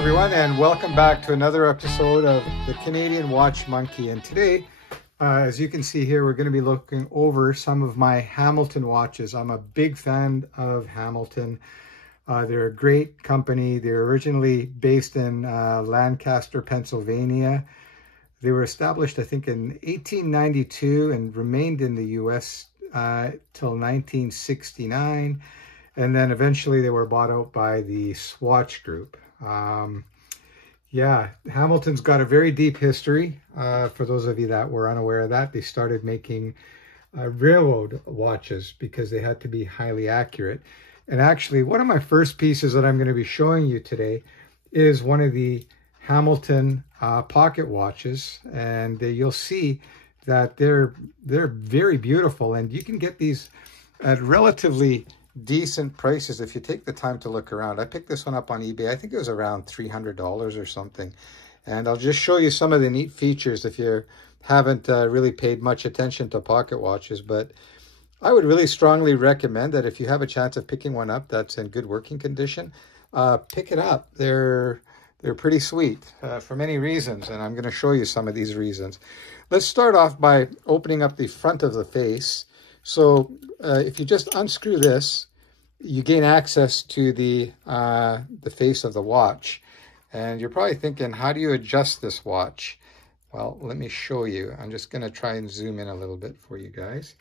everyone, and welcome back to another episode of the Canadian Watch Monkey. And today, as you can see here, we're going to be looking over some of my Hamilton watches. I'm a big fan of Hamilton. They're a great company. They're originally based in Lancaster, Pennsylvania. They were established, I think, in 1892 and remained in the U.S. Till 1969. And then eventually they were bought out by the Swatch Group. Yeah, Hamilton's got a very deep history. For those of you that were unaware of that, they started making railroad watches because they had to be highly accurate. And actually, one of my first pieces that I'm going to be showing you today is one of the Hamilton pocket watches. And you'll see that they're very beautiful. And you can get these at relatively decent prices if you take the time to look around. I picked this one up on eBay. I think it was around $300 or something. And I'll just show you some of the neat features if you haven't really paid much attention to pocket watches. But I would really strongly recommend that if you have a chance of picking one up that's in good working condition, pick it up. They're pretty sweet for many reasons, and I'm going to show you some of these reasons. Let's start off by opening up the front of the face. So if you just unscrew this, you gain access to the face of the watch. And you're probably thinking, how do you adjust this watch? Well, let me show you. I'm just going to try and zoom in a little bit for you guys.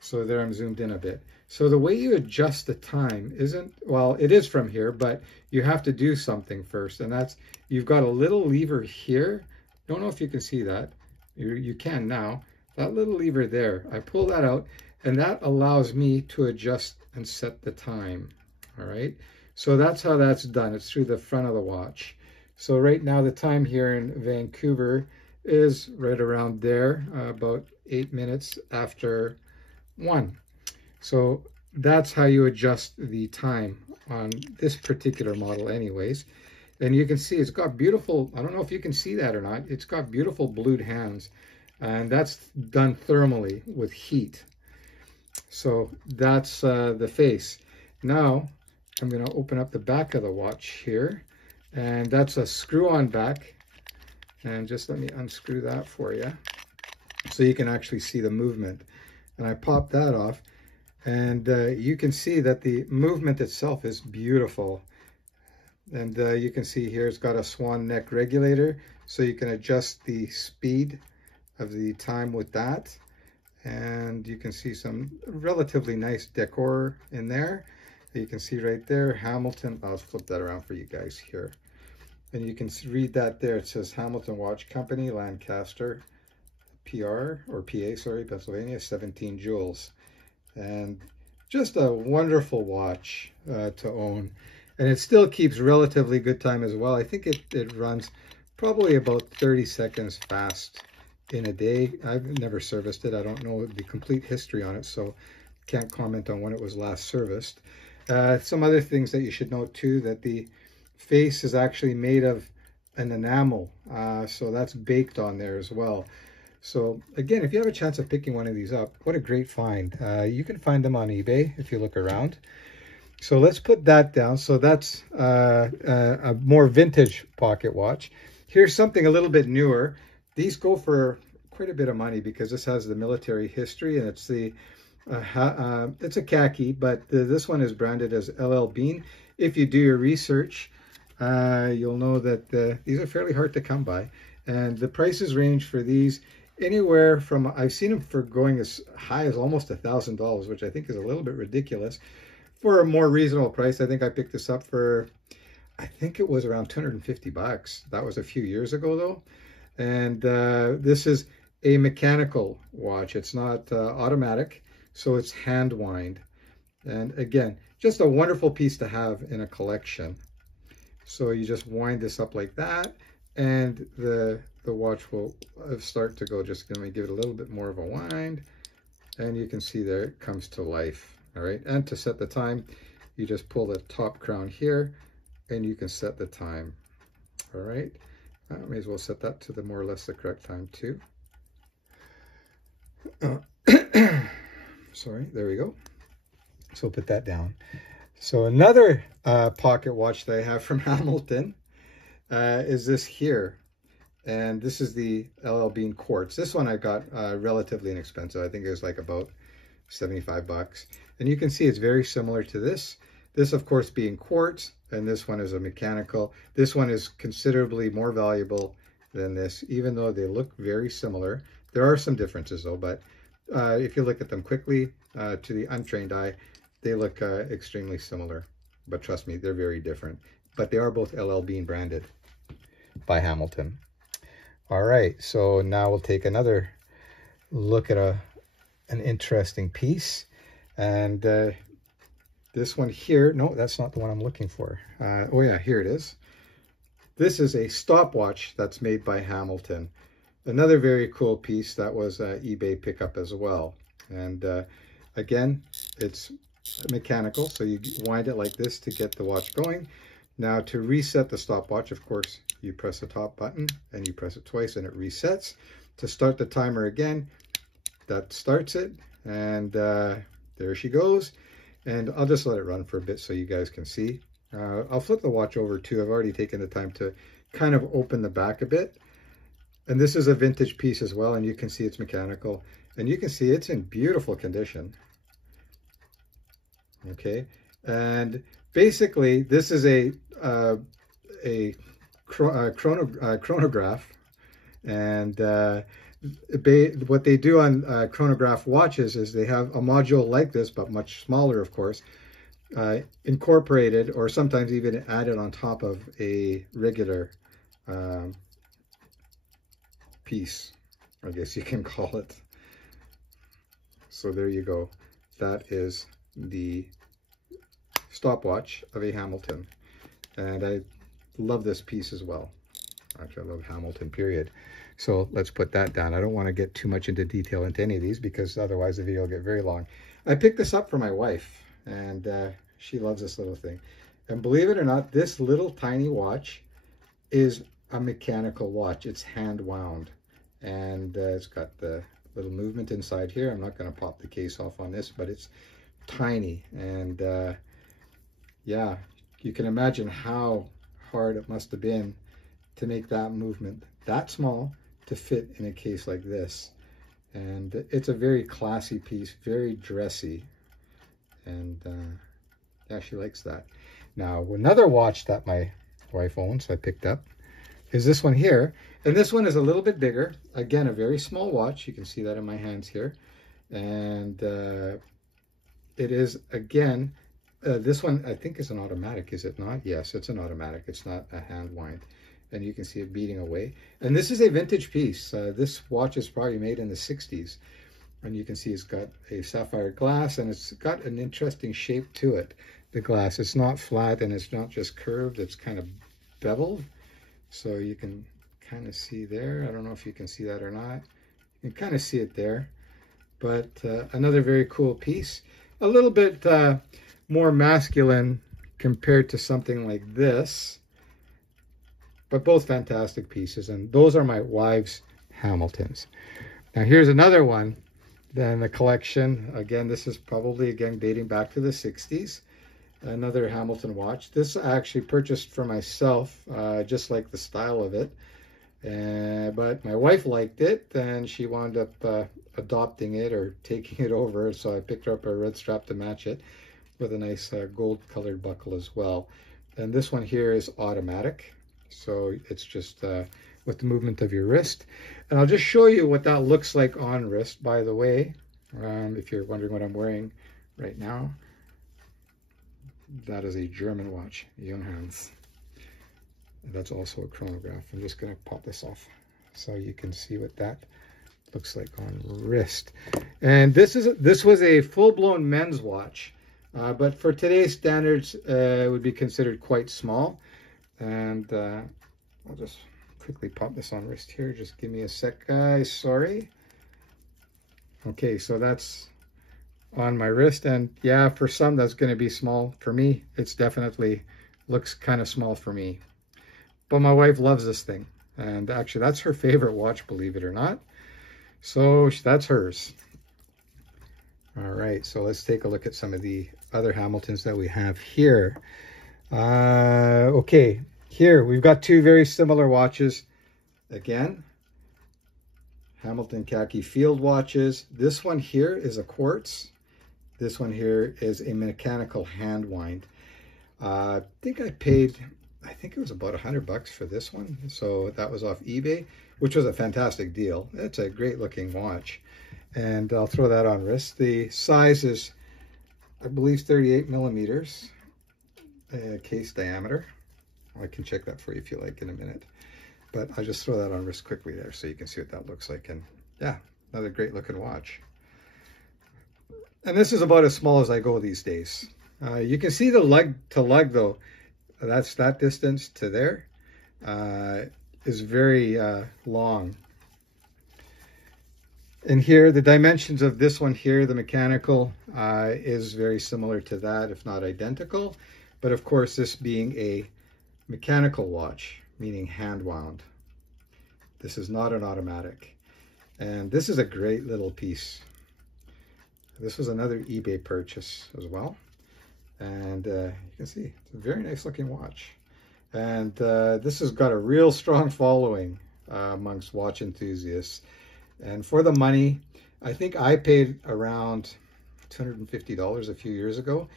So there, I'm zoomed in a bit. So the way you adjust the time isn't, well, it is from here, but you have to do something first. And that's, you've got a little lever here. Don't know if you can see that. You can now. That little lever there, I pull that out, and that allows me to adjust and set the time. All right, so that's how that's done. It's through the front of the watch. So right now the time here in Vancouver is right around there, about 8 minutes after 1. So that's how you adjust the time on this particular model anyways. And you can see it's got beautiful, I don't know if you can see that or not, it's got beautiful blued hands. And that's done thermally with heat. So that's the face. Now I'm going to open up the back of the watch here, and that's a screw-on back. And just let me unscrew that for you so you can actually see the movement. And I pop that off, and you can see that the movement itself is beautiful. And you can see here it's got a swan neck regulator, so you can adjust the speed of the time with that. And you can see some relatively nice decor in there. You can see right there, Hamilton. I'll flip that around for you guys here. And you can read that there. It says Hamilton Watch Company, Lancaster, PR, or PA, sorry, Pennsylvania, 17 joules. And just a wonderful watch to own. And it still keeps relatively good time as well. I think it runs probably about 30 seconds fast in a day. I've never serviced it. I don't know the complete history on it, so can't comment on when it was last serviced. Some other things that you should know too, that the face is actually made of an enamel, so that's baked on there as well. So again, if you have a chance of picking one of these up, what a great find. You can find them on eBay if you look around. So let's put that down. So that's a more vintage pocket watch. Here's something a little bit newer. These go for quite a bit of money because this has the military history, and it's the it's a Khaki, but this one is branded as L Bean. If you do your research, you'll know that these are fairly hard to come by, and the prices range for these anywhere from, I've seen them for going as high as almost $1,000, which I think is a little bit ridiculous. For a more reasonable price, I think I picked this up for, I think it was around 250 bucks. That was a few years ago though. And this is a mechanical watch. It's not automatic, so it's hand wind. And again, just a wonderful piece to have in a collection. So you just wind this up like that, and the watch will start to go. Just going to give it a little bit more of a wind, and you can see there it comes to life. All right, and to set the time, you just pull the top crown here, and you can set the time. All right. I may as well set that to the more or less the correct time too. Sorry, there we go. So we'll put that down. So another pocket watch that I have from Hamilton is this here. And this is the L Bean Quartz. This one I got relatively inexpensive. I think it was like about 75 bucks. And you can see it's very similar to this. This, of course, being quartz, and this one is a mechanical. This one is considerably more valuable than this, even though they look very similar. There are some differences, though, but if you look at them quickly, to the untrained eye, they look extremely similar. But trust me, they're very different. But they are both LL Bean branded by Hamilton. All right, so now we'll take another look at an interesting piece. And this one here, no, that's not the one I'm looking for. Oh yeah, here it is. This is a stopwatch that's made by Hamilton. Another very cool piece that was eBay pickup as well. And again, it's mechanical, so you wind it like this to get the watch going. Now to reset the stopwatch, of course, you press the top button and you press it twice and it resets. To start the timer again, that starts it, and there she goes. And I'll just let it run for a bit so you guys can see. I'll flip the watch over too. I've already taken the time to kind of open the back a bit. And this is a vintage piece as well, and you can see it's mechanical. And you can see it's in beautiful condition. Okay, and basically this is a chronograph, and what they do on chronograph watches is they have a module like this, but much smaller, of course, incorporated or sometimes even added on top of a regular piece, I guess you can call it. So there you go. That is the stopwatch of a Hamilton, and I love this piece as well. Actually, I love Hamilton, period. So let's put that down. I don't want to get too much into detail into any of these because otherwise the video will get very long. I picked this up for my wife, and she loves this little thing. And believe it or not, this little tiny watch is a mechanical watch. It's hand wound, and it's got the little movement inside here. I'm not going to pop the case off on this, but it's tiny, and yeah, you can imagine how hard it must have been to make that movement that small to fit in a case like this. And it's a very classy piece, very dressy, and yeah, she likes that. Now another watch that my wife owns, I picked up, is this one here, and this one is a little bit bigger. Again, a very small watch. You can see that in my hands here, and it is, again, this one I think is an automatic, is it not? Yes, it's an automatic. It's not a hand wind, and you can see it beating away. And this is a vintage piece. This watch is probably made in the 60s, and you can see it's got a sapphire glass, and it's got an interesting shape to it. The glass, it's not flat and it's not just curved, it's kind of beveled. So you can kind of see there. I don't know if you can see that or not. You can kind of see it there. But another very cool piece. A little bit more masculine compared to something like this. But both fantastic pieces. And those are my wife's Hamiltons. Now here's another one. Then the collection. Again, this is probably, again, dating back to the 60s. Another Hamilton watch. This I actually purchased for myself, just like the style of it. But my wife liked it, and she wound up adopting it or taking it over. So I picked her up a red strap to match it with a nice gold-colored buckle as well. And this one here is automatic, so it's just with the movement of your wrist. And I'll just show you what that looks like on wrist, by the way, if you're wondering what I'm wearing right now. That is a German watch, Junghans. That's also a chronograph. I'm just going to pop this off so you can see what that looks like on wrist. And this was a full-blown men's watch, but for today's standards, it would be considered quite small. And I'll just quickly pop this on wrist here. Just give me a sec, guys. Sorry. Okay, so that's on my wrist, and yeah, for some that's going to be small. For me, it's definitely looks kind of small for me, but my wife loves this thing, and actually that's her favorite watch, believe it or not. So that's hers. All right, so let's take a look at some of the other Hamiltons that we have here. Okay, Here, we've got two very similar watches. Again, Hamilton Khaki field watches. This one here is a quartz. This one here is a mechanical hand wind. I think it was about $100 for this one. So that was off eBay, which was a fantastic deal. It's a great looking watch. And I'll throw that on wrist. The size is, I believe, 38 millimeters case diameter. I can check that for you if you like in a minute. But I'll just throw that on wrist quickly there so you can see what that looks like. And yeah, another great looking watch. And this is about as small as I go these days. You can see the lug to lug though. That's that distance to there is very long. And here, the dimensions of this one here, the mechanical, is very similar to that, if not identical. But of course, this being a mechanical watch, meaning hand wound. This is not an automatic. And this is a great little piece. This was another eBay purchase as well. And you can see, it's a very nice looking watch. And this has got a real strong following amongst watch enthusiasts. And for the money, I think I paid around $250 a few years ago.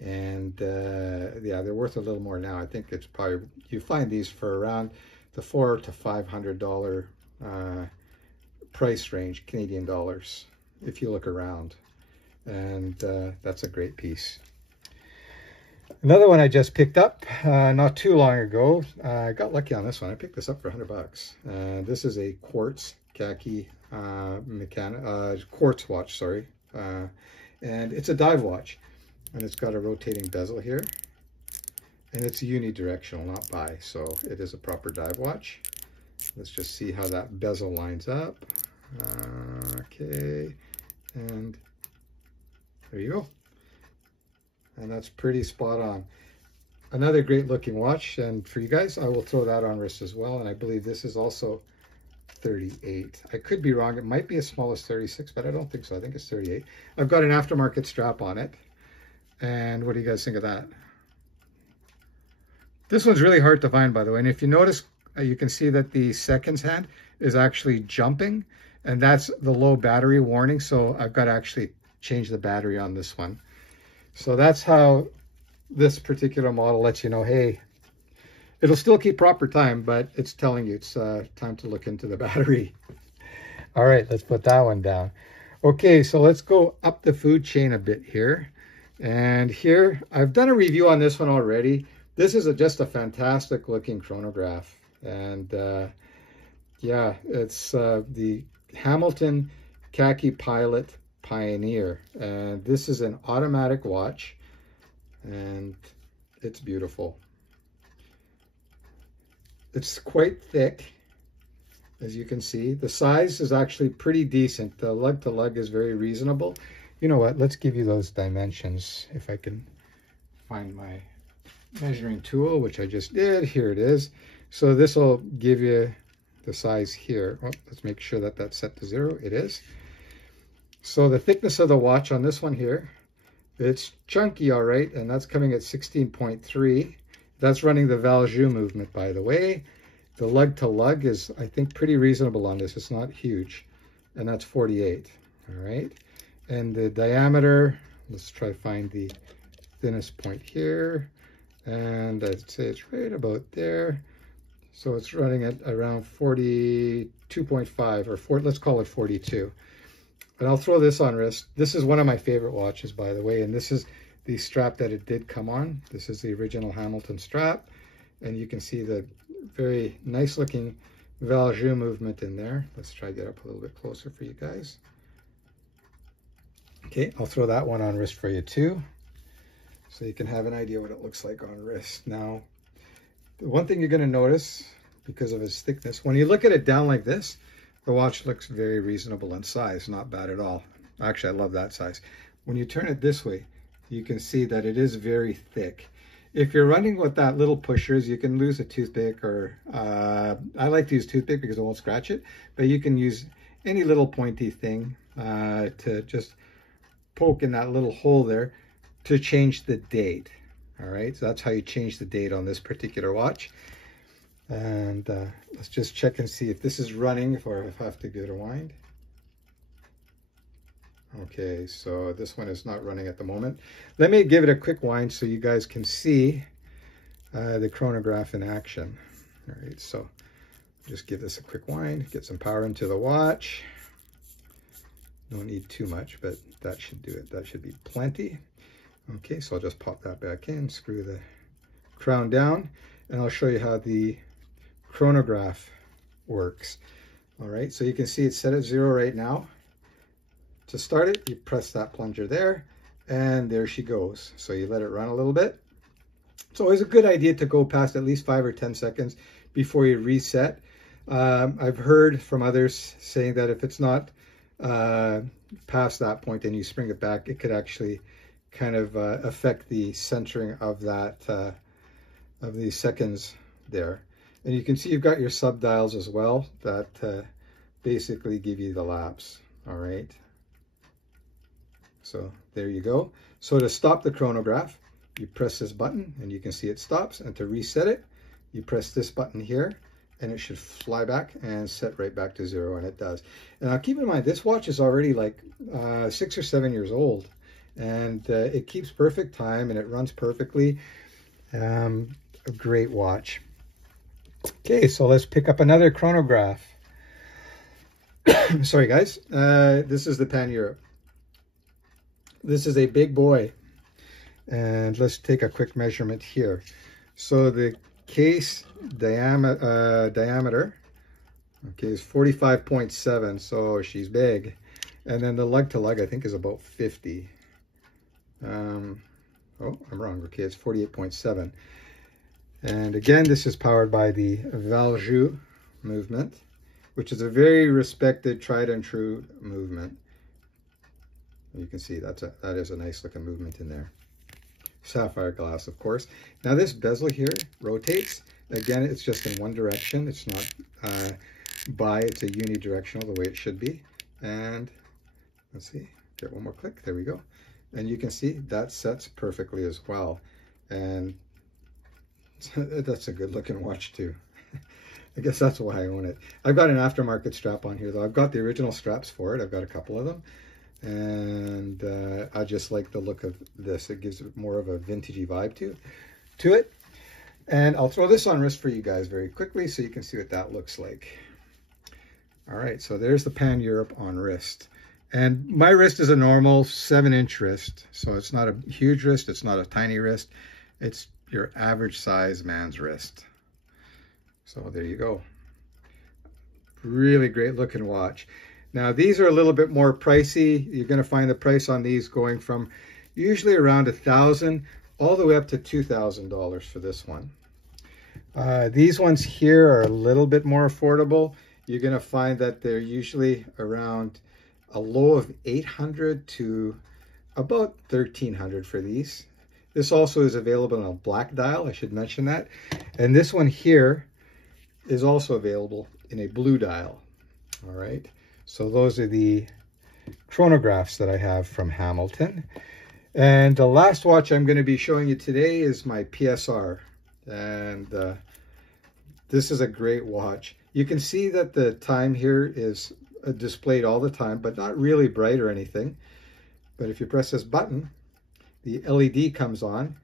And yeah, they're worth a little more now. I think it's probably, you find these for around the $400 to $500 price range, Canadian dollars, if you look around. And that's a great piece. Another one I just picked up not too long ago. I got lucky on this one. I picked this up for $100. This is a quartz Khaki quartz watch, sorry. And it's a dive watch. And it's got a rotating bezel here. And it's unidirectional, not bi. So it is a proper dive watch. Let's just see how that bezel lines up. Okay. And there you go. And that's pretty spot on. Another great looking watch. And for you guys, I will throw that on wrist as well. And I believe this is also 38. I could be wrong. It might be as small as 36, but I don't think so. I think it's 38. I've got an aftermarket strap on it. And what do you guys think of that? This one's really hard to find, by the way. And if you notice, you can see that the seconds hand is actually jumping. And that's the low battery warning. So I've got to actually change the battery on this one. So that's how this particular model lets you know, hey, it'll still keep proper time, but it's telling you it's time to look into the battery. All right, let's put that one down. Okay, so let's go up the food chain a bit here. And here, I've done a review on this one already. This is just a fantastic looking chronograph. And yeah, it's the Hamilton Khaki Pilot Pioneer. And this is an automatic watch. And it's beautiful. It's quite thick, as you can see. The size is actually pretty decent. The lug to lug is very reasonable. You know what, let's give you those dimensions. If I can find my measuring tool, which I just did. Here it is. So this will give you the size here. Oh, let's make sure that that's set to 0. It is. So the thickness of the watch on this one here, it's chunky, all right, and that's coming at 16.3. That's running the Valjoux movement, by the way. The lug to lug is, I think, pretty reasonable on this. It's not huge, and that's 48, all right? And the diameter, let's try to find the thinnest point here. And I'd say it's right about there. So it's running at around 42.5 or 4, let's call it 42. And I'll throw this on wrist. This is one of my favorite watches, by the way. And this is the strap that it did come on. This is the original Hamilton strap. And you can see the very nice looking Valjoux movement in there. Let's try to get up a little bit closer for you guys. Okay, I'll throw that one on wrist for you too, so you can have an idea what it looks like on wrist. Now, the one thing you're going to notice, because of its thickness, when you look at it down like this, the watch looks very reasonable in size, not bad at all. Actually, I love that size. When you turn it this way, you can see that it is very thick. If you're running with that little pushers, you can lose a toothpick, or I like to use toothpick because it won't scratch it, but you can use any little pointy thing to just poke in that little hole there to change the date. All right, so that's how you change the date on this particular watch. And let's just check and see if this is running, or if I have to give it a wind. Okay, so this one is not running at the moment. Let me give it a quick wind so you guys can see the chronograph in action. All right, so just give this a quick wind, get some power into the watch. Don't need too much, but that should do it. That should be plenty. Okay, so I'll just pop that back in, screw the crown down, and I'll show you how the chronograph works. All right, so you can see it's set at 0 right now. To start it, you press that plunger there, and there she goes. So you let it run a little bit. It's always a good idea to go past at least 5 or 10 seconds before you reset. I've heard from others saying that if it's not past that point and you spring it back, it could actually kind of affect the centering of that of the seconds there. And you can see you've got your sub dials as well that basically give you the laps. All right, so there you go. So to stop the chronograph, you press this button and you can see it stops, and to reset it, you press this button here and it should fly back and set right back to 0, and it does. And now keep in mind, this watch is already like 6 or 7 years old, and it keeps perfect time and it runs perfectly. A great watch. Okay, so let's pick up another chronograph. Sorry guys, this is the Pan Europe. This is a big boy, and let's take a quick measurement here. So the case diameter, okay, is 45.7, so she's big. And then the lug to lug, I think, is about 50. Oh, I'm wrong. Okay, it's 48.7. And again, this is powered by the Valjoux movement, which is a very respected, tried and true movement. You can see that is a nice looking movement in there. Sapphire glass, of course. Now this bezel here rotates. Again, it's just in one direction. It's not it's a unidirectional the way it should be. And let's see, get one more click. There we go. And you can see that sets perfectly as well. And that's a good looking watch too. I guess that's why I own it. I've got an aftermarket strap on here though. I've got the original straps for it. I've got a couple of them. And I just like the look of this. It gives it more of a vintagey vibe to it. And I'll throw this on wrist for you guys very quickly so you can see what that looks like. All right, so there's the Pan Europe on wrist. And my wrist is a normal 7-inch wrist. So it's not a huge wrist. It's not a tiny wrist. It's your average size man's wrist. So there you go. Really great looking watch. Now these are a little bit more pricey. You're going to find the price on these going from usually around $1,000 all the way up to $2,000 for this one. These ones here are a little bit more affordable. You're going to find that they're usually around a low of $800 to about $1,300 for these. This also is available in a black dial, I should mention that. And this one here is also available in a blue dial. All right. So those are the chronographs that I have from Hamilton. And the last watch I'm going to be showing you today is my PSR. And this is a great watch. You can see that the time here is displayed all the time, but not really bright or anything. But if you press this button, the LED comes on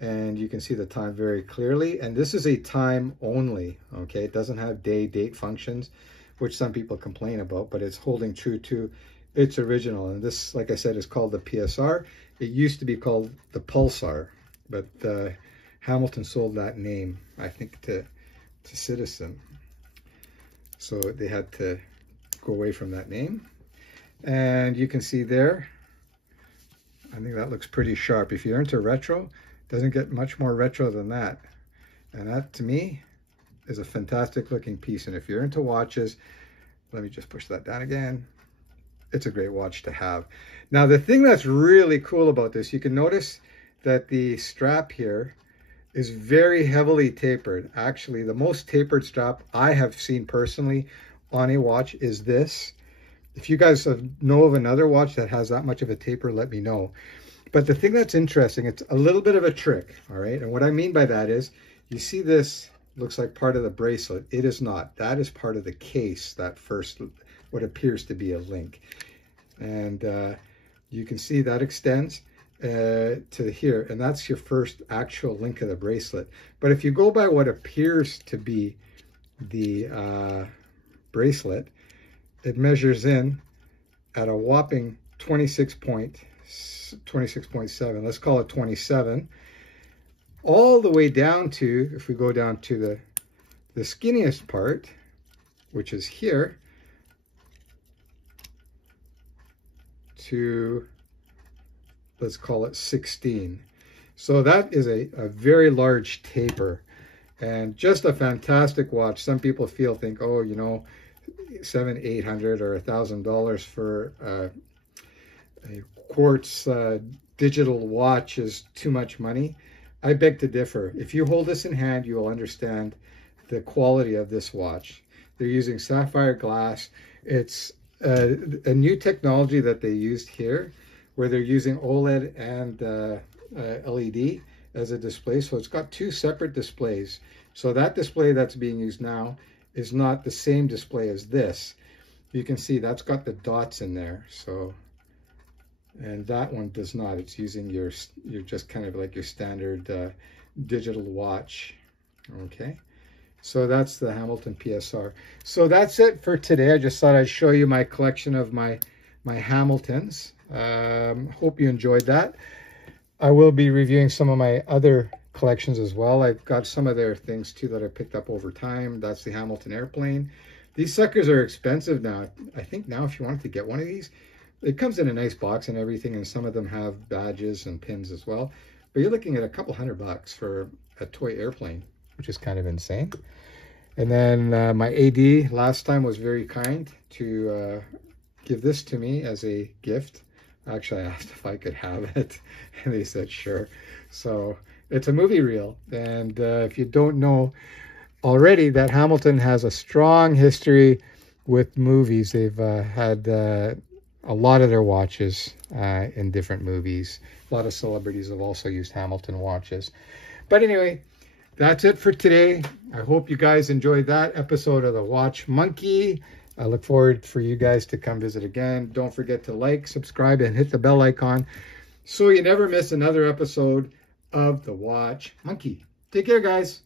and you can see the time very clearly. And this is a time only, okay? It doesn't have date functions, which some people complain about, but it's holding true to its original. And this, like I said, is called the PSR. It used to be called the Pulsar, but Hamilton sold that name, I think, to Citizen. So they had to go away from that name. And you can see there, I think that looks pretty sharp. If you're into retro, doesn't get much more retro than that. And that, to me, is a fantastic looking piece. And if you're into watches, let me just push that down again. It's a great watch to have. Now, the thing that's really cool about this, you can notice that the strap here is very heavily tapered. Actually, the most tapered strap I have seen personally on a watch is this. If you guys know of another watch that has that much of a taper, let me know. But the thing that's interesting, it's a little bit of a trick, all right? And what I mean by that is, you see this looks like part of the bracelet. It is not. That is part of the case, that first, what appears to be a link. And you can see that extends to here, and that's your first actual link of the bracelet. But if you go by what appears to be the bracelet, it measures in at a whopping 26.7, let's call it 27, all the way down to, if we go down to the skinniest part, which is here, to, let's call it 16. So that is a very large taper, and just a fantastic watch. Some people think, oh, you know, $700, $800 or $1,000 for a quartz digital watch is too much money. I beg to differ. If you hold this in hand, you will understand the quality of this watch. They're using sapphire glass. It's a new technology that they used here, where they're using OLED and LED as a display. So it's got two separate displays. So that display that's being used now is not the same display as this. You can see that's got the dots in there. So, and that one does not. It's using your just kind of like your standard digital watch. Okay. So that's the Hamilton PSR. So that's it for today. I just thought I'd show you my collection of my Hamiltons. Hope you enjoyed that. I will be reviewing some of my other collections as well. I've got some of their things too that I picked up over time. That's the Hamilton airplane. These suckers are expensive now. I think now if you wanted to get one of these, it comes in a nice box and everything, and some of them have badges and pins as well. But you're looking at a couple $100 for a toy airplane, which is kind of insane. And then my AD last time was very kind to give this to me as a gift. Actually, I asked if I could have it, and they said sure. So it's a movie reel, and if you don't know already, that Hamilton has a strong history with movies. They've had a lot of their watches in different movies. A lot of celebrities have also used Hamilton watches. But anyway, that's it for today. I hope you guys enjoyed that episode of the Watch Monkey. I look forward for you guys to come visit again. Don't forget to like, subscribe, and hit the bell icon so you never miss another episode of the Watch Monkey. Take care, guys.